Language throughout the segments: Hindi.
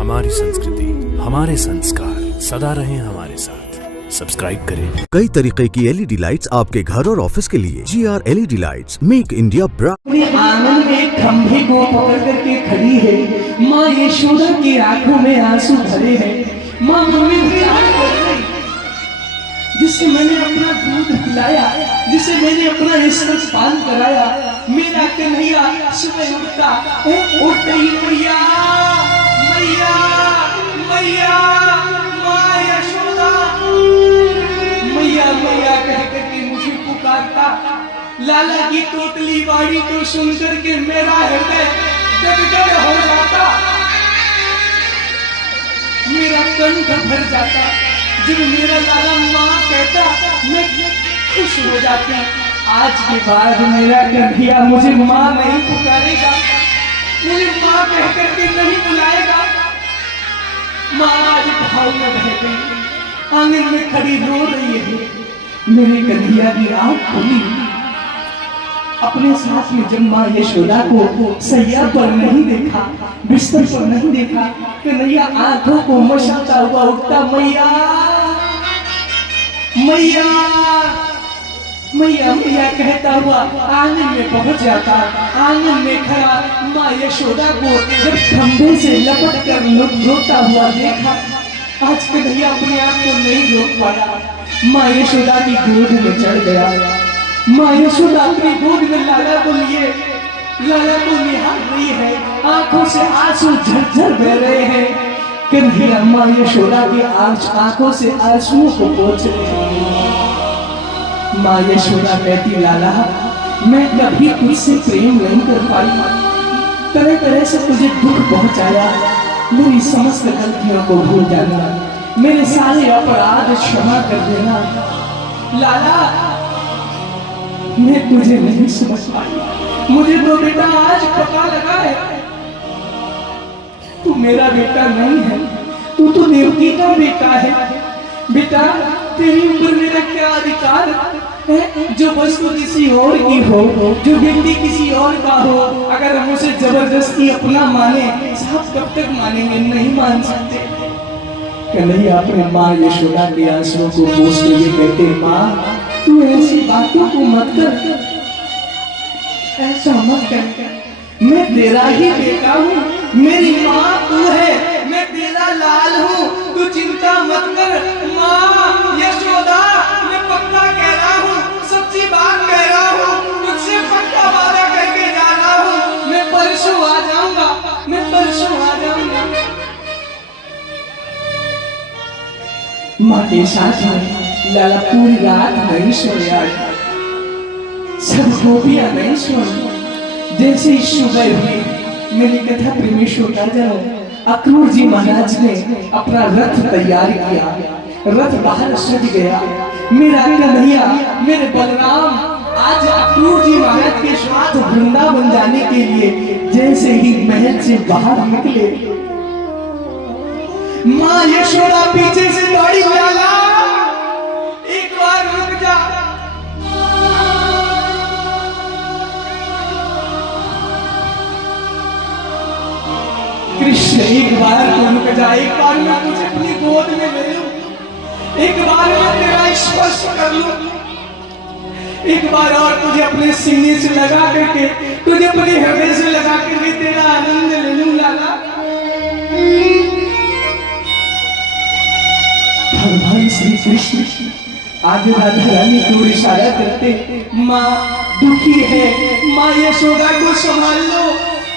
हमारी संस्कृति, हमारे संस्कार सदा रहे हमारे साथ। सब्सक्राइब करें। कई तरीके की एलईडी लाइट्स आपके घर और ऑफिस के लिए। GR LED lights, make India अपने आंगन में खंभे को पकड़ करके खड़ी है माँ यशोदा की आंखों में आंसू भरे हैं। माँ मम्मी जिससे मैंने अपना दूध पिलाया, जिसे मैंने अपना स्तनपान कराया, मेरा कन्हैया सुबह उठता उठते ही मैया मैया मैया माँ यशोदा मैया मैया कह करके मुझे पुकारता। लाला की तोतली बाड़ी को सुनकर के मेरा हृदय गदगद हो जाता, मेरा कंठ भर जाता। जब मेरा लाला माँ कहता मैं खुश हो जाती। आज के बाद मेरा कन्हैया मुझे माँ नहीं पुकारेगा, मुझे माँ कह करके नहीं बुलाएगा। माँ आज भाव में बह गई, आंगन में खड़ी रो रही है। मेरे कन्हैया की आंख खुली। अपने साथ में जब माँ यशोदा को सैया पर नहीं देखा, बिस्तर पर नहीं देखा, कन्हैया आंखों को मशाता हुआ उठता मैया मैया मैया मैया कहता हुआ आंगन में पहुंच जाता। आंगन में खड़ा माँ यशोदा को जब खंभे से लपट कर रोता हुआ देखा, आज कन्हैया अपने आप को नहीं रोक पाया। माँ यशोदा की गोद में चढ़ गया। माँ यशोदा अपनी गोद में लाला को लिए, लाला को निहार रही है, आंखों से आंसू झरझर बह रहे हैं। कन्हैया माँ यशोदा की आंखों से आंसुओं को पोंछ रहे हैं। माँ यशोदा कहती लाला मैं कभी तुझसे प्रेम नहीं कर पाई, तरह तरह से तुझे दुख पहुंचाया, मेरी समस्त गलतियों को भूल जाना, मेरे सारे अपराध क्षमा कर देना। लाला मैं तुझे नहीं समझ पाई, मुझे तो बेटा आज पता लगा है तू मेरा बेटा नहीं है, तू तो देवकी का बेटा है। बेटा तेरी ऊपर मेरा क्या अधिकार है? जो वस्तु किसी और की हो, जो व्यक्ति किसी और का हो, अगर हम उसे जबरदस्ती अपना माने, साहब कब तक मानेंगे? नहीं मान सकते। कन्हैया अपने माँ यशोदा के आंसुओं को पोंछते हुए कहते माँ तू ऐसी बातों को मत कर, ऐसा मत कर, मैं तेरा ही बेटा हूँ, मेरी माँ तू है, मैं तेरा लाल हूँ, तू चिंता मत कर। माँ यशोदा मैं पक्का कह रहा हूँ, सच्ची बात कह रहा हूँ, तुझसे पक्का वादा करके जा रहा हूँ, मैं परसों आ जाऊंगा, मैं परसों आ जाऊंगा। माँ के साथ में लाला पूरी रात नहीं सोया, सब गोपियां नहीं सोई। जैसे ही सुबह हुई मेरी कथा प्रेमी श्रोता जन अक्रूर जी महाराज ने अपना रथ तैयार किया, रथ बाहर सज गया। मेरा कन्हैया मेरे बलराम आज अक्रूर जी महाराज के साथ वृंदावन जाने के लिए जैसे ही महल से बाहर निकले, माँ यशोदा पीछे से दौड़ी, लाला एक बार रुक जा, कृष्ण एक बार तो रुक जा, एक बार मैं तुझे अपनी गोद में ले लूं, एक बार मैं तेरा स्पर्श कर लूं, एक बार और तुझे अपने सीने से लगा करके, तुझे अपने हृदय से लगा करके तेरा आनंद ले लूं लाला। भगवान श्री कृष्ण आज राधा रानी को इशारा करते माँ दुखी है, माँ यशोदा को संभाल लो,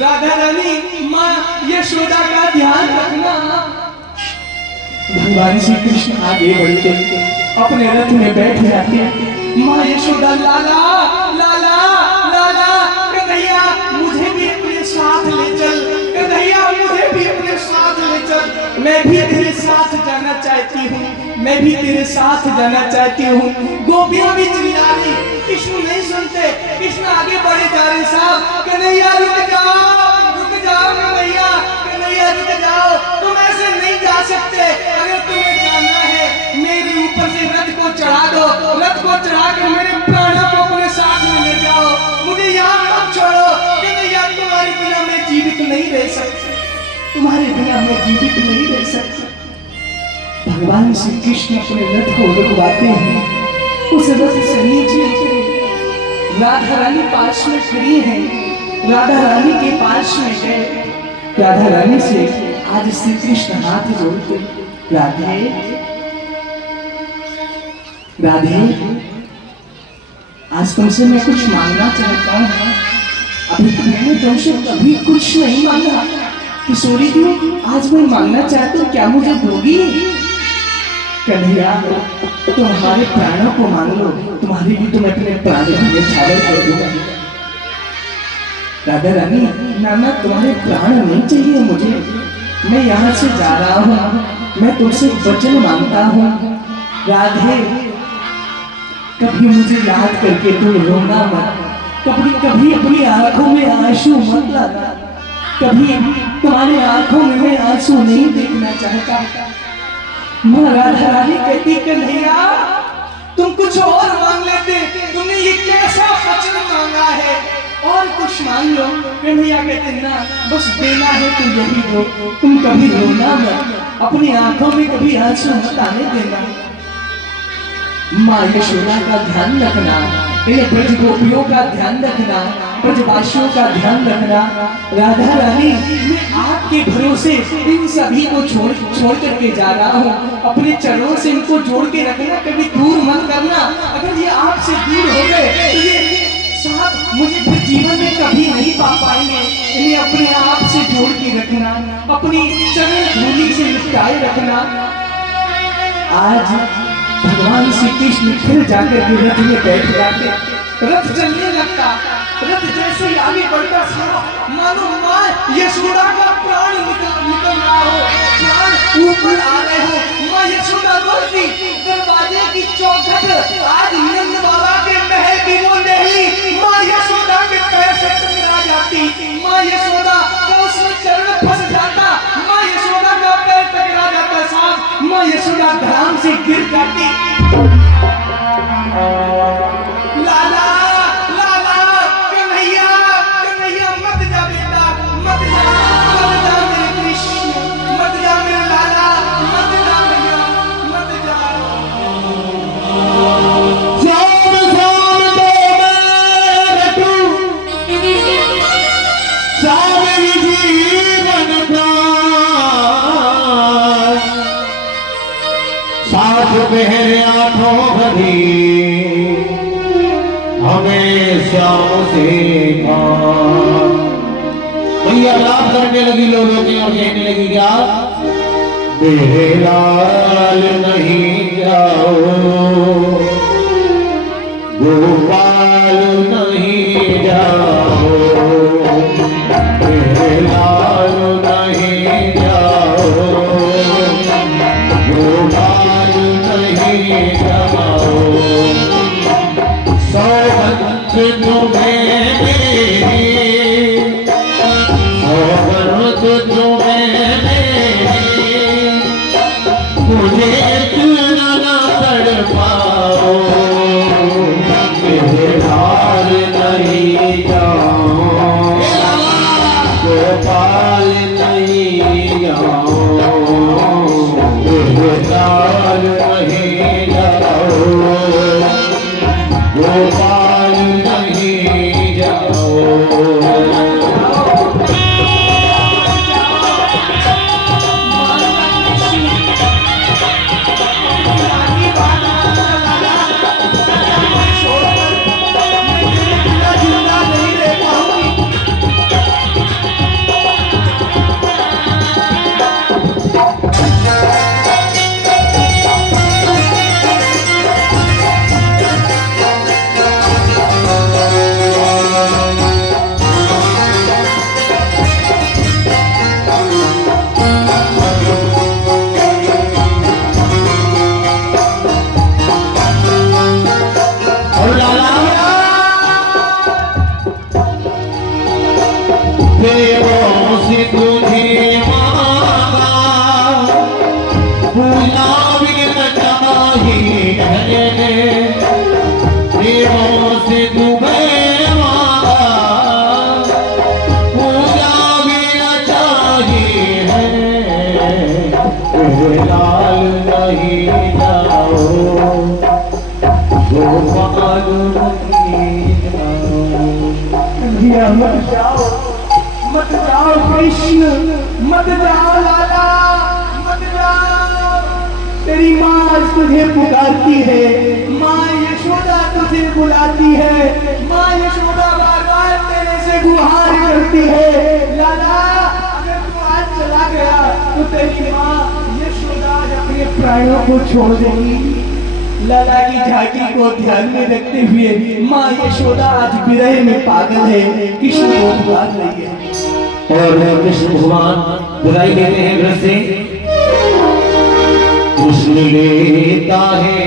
राधा रानी माँ यशोदा का ध्यान रखना। भगवान श्री कृष्ण आगे बढ़ते अपने रथ में बैठ जाते। माँ यशोदा लाला लाला लाला कन्हैया मुझे भी अपने साथ ले चल, कन्हैया मुझे भी अपने साथ ले चल, मैं भी तेरे साथ जाना चाहती हूँ, मैं भी तेरे साथ जाना चाहती हूँ। गोपियां भी चिल्ला रही, कृष्ण नहीं सुनते, कृष्ण आगे बढ़े जा रहे। साहब कन्हैया रुक जाओ, रुक जाओ कन्हैया, कन्हैया रुक जाओ, तुम ऐसे नहीं जा सकते, अगर तुम्हें जाना है मेरे ऊपर से रथ को चढ़ा दो, रथ को चढ़ा कर मेरे प्राणों को अपने साथ में ले जाओ, मुझे यहाँ मत छोड़ो, कन्हैया तुम्हारे बिना मैं जीवित नहीं रह सकती। तुम्हारे बिना मैं जीवित नहीं रह सकता। भगवान श्री कृष्ण अपने रथ को रुकवाते हैं, उस रथ से नीचे उतरे। राधा रानी पास में खड़ी है, राधा रानी के पास में गए। राधा रानी से आज श्री कृष्ण हाथ जोड़ते, राधे राधे, आज तुमसे मैं कुछ मांगना चाहता हूँ। अभी तो मैंने तुमसे कभी कुछ नहीं मांगा। किशोरी जी, आज मैं मांगना चाहती हूँ, क्या मुझे दोगी? कन्हैया, तुम्हारे प्राणों को मांग लो, तुम्हारी भी तुम्हें अपने प्राण छावर कर दूंगा। राधा रानी, नाना तुम्हारे प्राण नहीं चाहिए मुझे, मैं यहाँ से जा रहा हूँ, मैं तुमसे वचन मांगता हूँ। राधे, कभी मुझे याद करके तुम रोना मत, कभी कभी अपनी आंखों में आंसू मत लाना, कभी तुम्हारी आंखों में मैं आंसू नहीं देखना चाहता। माँ राधा रानी कहती, कन्हैया तुम कुछ और मांग लेते, तुमने ये कैसा वचन मांगा है, और कुछ मांग लो। कन्हैया कहते, ना बस देना है तो यही दो, तुम कभी रोना मत, अपनी आंखों में कभी आंसू मत आने देना। माँ यशोदा का ध्यान रखना, इन ब्रज गोपियों का ध्यान रखना, ब्रजवासियों का ध्यान रखना। राधा रानी, मैं आपके भरोसे इन सभी को छोड़ करके जा रहा हूँ, अपने चरणों से इनको जोड़ के रखना, कभी दूर मत करना। अगर ये आपसे दूर हो गए तो ये साहब मुझे फिर जीवन में कभी नहीं पा पाएंगे। इन्हें अपने आप से जोड़ के रखना, अपनी चरण धूलि से लिपटाए रखना। आज भगवान श्री कृष्ण फिर जाकर के रथ में बैठ जाते, रथ चलने लगता। रथ जैसे ही आगे बढ़ता था, मानो माँ यशोदा का प्राण निकल रहा हो, प्राण ऊपर आ रहे हो। माँ यशोदा बोलती, दरवाजे की चौखट आज नंद बाबा के महल की वो नहली माँ यशोदा के पैर से टकरा जाती। माँ यशोदा का उसमें चरण फंस जाता, माँ यशोदा का पैर टकरा जाता साहब, माँ यशोदा धड़ाम से गिर जाती। लाला लाला, कन्हैया कन्हैया, मत जा बेटा, मत जा, मत जा मेरे कृष्ण, मत जा मेरे लाला, मत जा भैया, मत जा। श्याम श्याम तो मैं रटूं, श्याम ही जीवन का साथ पहरे आठों भरी, हमें श्याम से भैया लाभ करने लगी लोगों की और कहने लगी, क्या बेलाल नहीं जाओ, गोपाल नहीं जाओ, बेलाल नहीं जाओ, गोपाल नहीं जाओ, सौगंध तुम्हें मेरी, सौगंध तुम्हें मेरी, मुझे इतना न तड़पा मेरे लाल नहीं जाओ, गोपाल नहीं जाओ। कन्हैया मत जाओ कृष्ण, मत जाओ लाला, मत जाओ। तेरी माँ आज तुझे पुकारती है, माँ यशोदा तुझे बुलाती है, माँ यशोदा बार बार तेरे से गुहार करती है। लाला अगर तू आज चला गया तो तेरी माँ यशोदा अपने प्राणों को छोड़ देगी। लाला की झांकी को ध्यान में रखते हुए माँ यशोदा आज विरह में पागल है, कृष्ण को पुकार रही है। और कृष्ण भगवान बुलाई देते हैं घर से। कृष्ण लेता है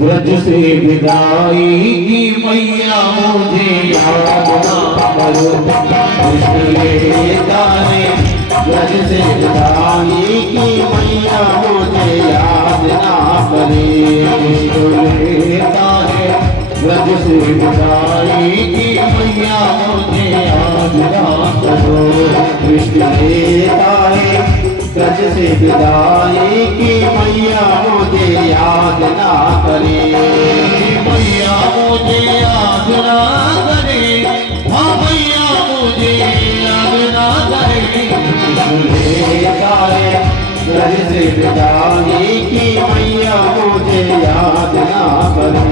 ब्रज से विदाई की, मैया मुझे याद ना करो। कृष्ण लेता है ब्रज से विदाई की, मैया मुझे याद ना करे। कृष्ण लेता है ब्रज से विदाई की, मैया मुझे याद ना करो। कृष्ण लेता है ब्रज से विदाई की, मैया मुझे याद ना करे। मैया मुझे याद ना करे, हाँ मैया मुझे याद ना करे। लेता है ब्रज से विदाई की, मैया मुझे याद ना करे।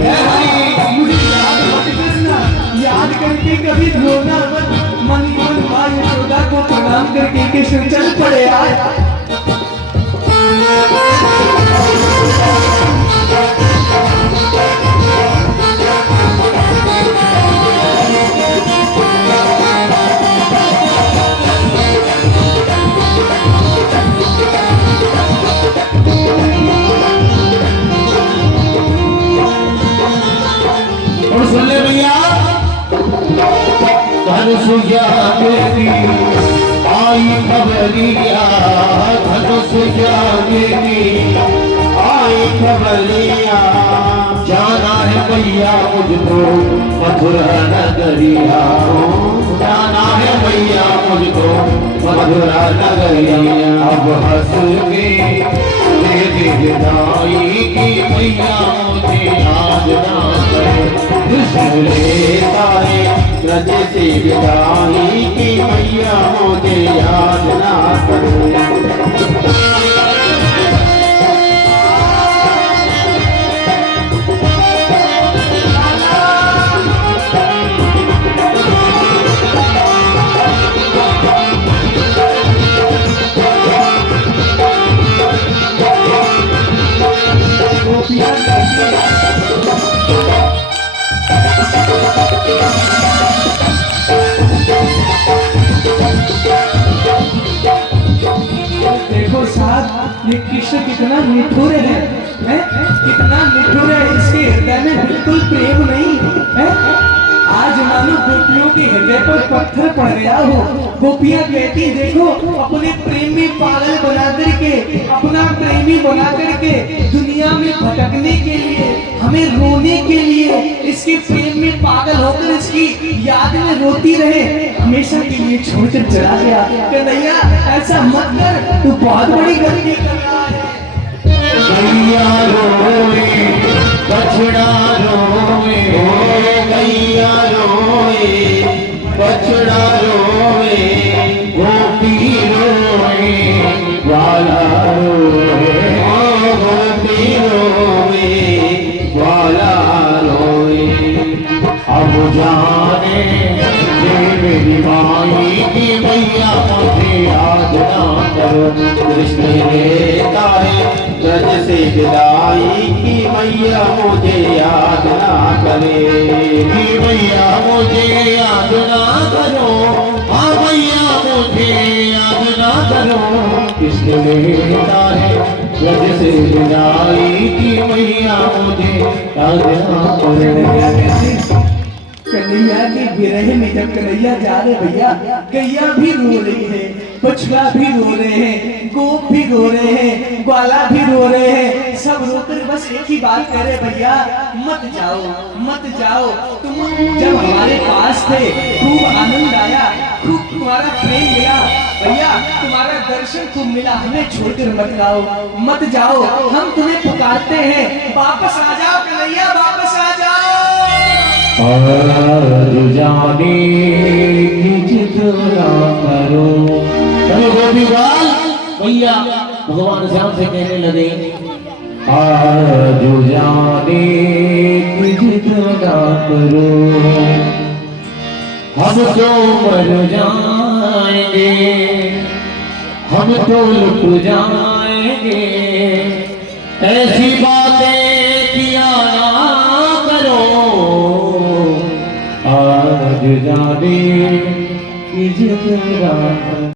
मुझे याद मत करना, याद करके कभी रोना मत। मन ही मन माँ यशोदा को प्रणाम करके कृष्ण चल पड़े आज। और सुन ले भैया, धनुषिया देवी आई खबरिया, धनुषिया देवी आई खबरिया। जाना है भैया मुझको मथुरा नगरिया, जाना है भैया मुझको मथुरा नगरिया। अब हंस के दे दे विदाई की, मैया मुझे याद ना करे। कृष्ण लेता है ब्रज से विदाई की, मैया मुझे याद ना करे। देखो साहब, ये कृष्ण कितना निठुर है, कितना निठुर है। इसके हृदय में बिल्कुल प्रेम नहीं है। आज मानो गोपियों के हृदय पर पत्थर पड़ गया हो। गोपियां कहती देखो, अपने प्रेम में पागल बना करके, अपना प्रेमी बना करके दुनिया में भटकने के लिए, हमें रोने के लिए, इसके प्रेम में पागल होकर इसकी याद में रोती रहे, हमेशा के लिए छोड़कर चला गया। कन्हैया ऐसा मत कर, तू बहुत बड़ी गलती कर रहा है। गैया रोए बछड़ा रोए, गैया रोए बछड़ा रोए, गोपी रोए ग्वाला रोए, गोपी रोए ग्वाला रोए। अब जाने मेरी माई की, मैया मुझे याद ना करो। कृष्ण लेता है ब्रज से विदाई की, मैया मुझे याद ना करे। कि मैया मुझे याद ना करो, हाँ मैया मुझे याद ना करो। कृष्ण लेता है ब्रज से विदाई की, मैया मुझे याद ना करो। कन्हैया के विरह में जब कन्हैया जा रहे भैया, गैया भी रो रही है, बछड़ा भी रो रहे हैं, गोप भी रो रहे हैं, ग्वाला भी रो रहे हैं, सब रोकर बस एक ही बात कह रहे, भैया मत जाओ मत जाओ। तुम जब हमारे पास थे खूब आनंद आया, खूब तुम्हारा प्रेम मिला भैया, तुम्हारा दर्शन खूब मिला, हमें छोड़कर मत जाओ मत जाओ। हम तुम्हें पुकारते हैं, वापस आ जाओ कन्हैया, वापस आ जाओ। आज जाने की जितना करो। चलो गोपीलाल भैया भगवान श्याम से कहने लगे, आज जाने की जितना करो, हम तो मर जाएंगे, हम तो लुट जाएंगे, ऐसी बातें किया ना करो। आज जाने की जितना